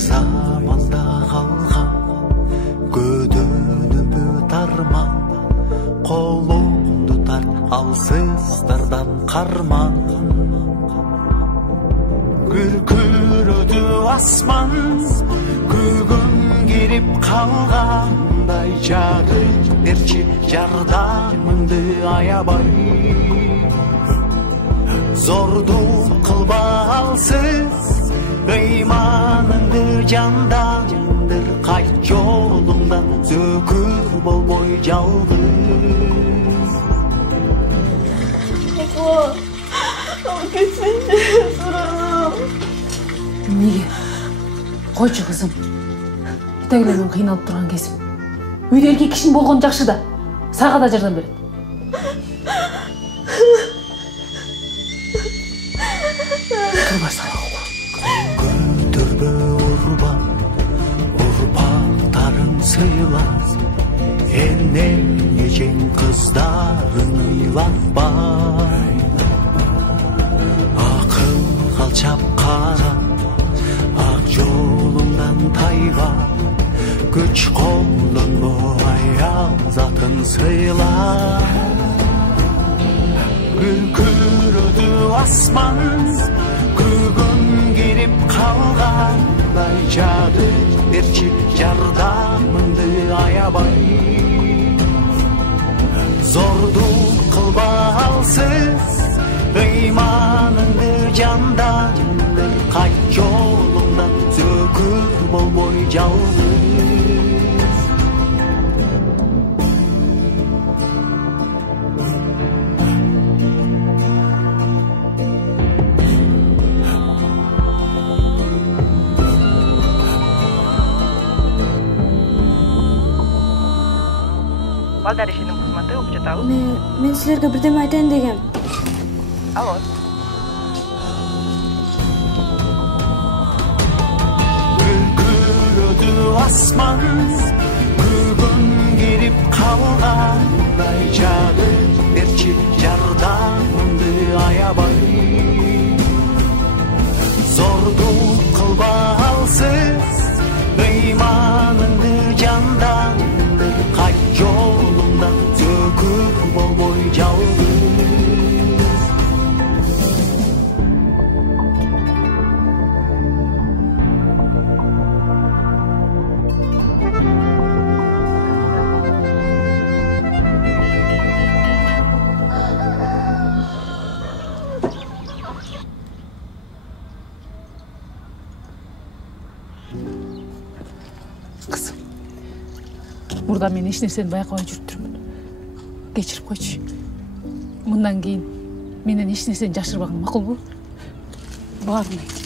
заманда қалған көдөніп арман, қолыңды тарт алсыздардан қарман. Күркіреді аспан, күгін керіп қалғандай, жағы берші жардамыңды аябай. Зордық қылба алсыз, иманыңды жандандыр, қайт жолыңдан зөкір болбой жалғыз. Кетсеңші, сұрағым. Неге? Қойшы қызым. Үтәгілермен қиналып тұрған кезім. Үйде еркек кішін болған жақшы да, саға да жардам береді. Тұрбай саға. Көндірбі ұрбан, ұрпақтарын сыйлас, енен ежен қыздарын ұйлатпай. Ақыл қалчап қара, ақ жолыңдан тайға, күч қолданбы аял затын сыйла. Күркіреді аспан, күгін керіп қалғандай, жағы берші жардамыңды аябай. Зордық қылба алсыз, иманыңды жандандыр, қайт жолыңдан зөкір болбой жалғыз. Балдар ишинин кызматы угуп жатабыз. Мен силерге бирдеме айтайын дегем. Алло. Күркіреді аспан, күгін керіп қалғандай, жағы берші жардамыңды аябай. Зордық қылба алсыз, иманыңды жандандыр, қайт жолыңдан зөкір болбой жалғыз. Қызым, burada мен еш нәрсені байқамай жүріп тұрмын. Кешіріп қойшы. Мұндан кейін менен еш нәрсені жашырбағың мақұл бу? Барын айт.